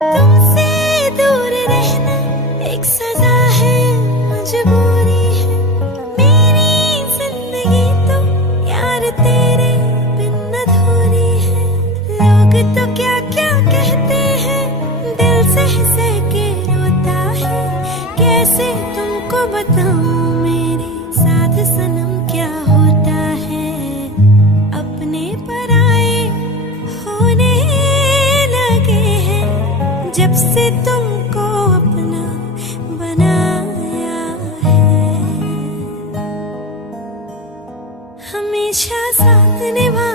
तुमसे दूर रहना एक सजा है, मजबूरी है मेरी जिंदगी तो यार तेरे बिन अधूरी है। लोग तो क्या क्या कहते हैं, दिल सह के रोता है। कैसे तुमको बताऊं मेरे साथ सनम क्या होता है। अपने पराए होने लगे हैं जब से तुमको अपना बनाया है। हमेशा साथ निभा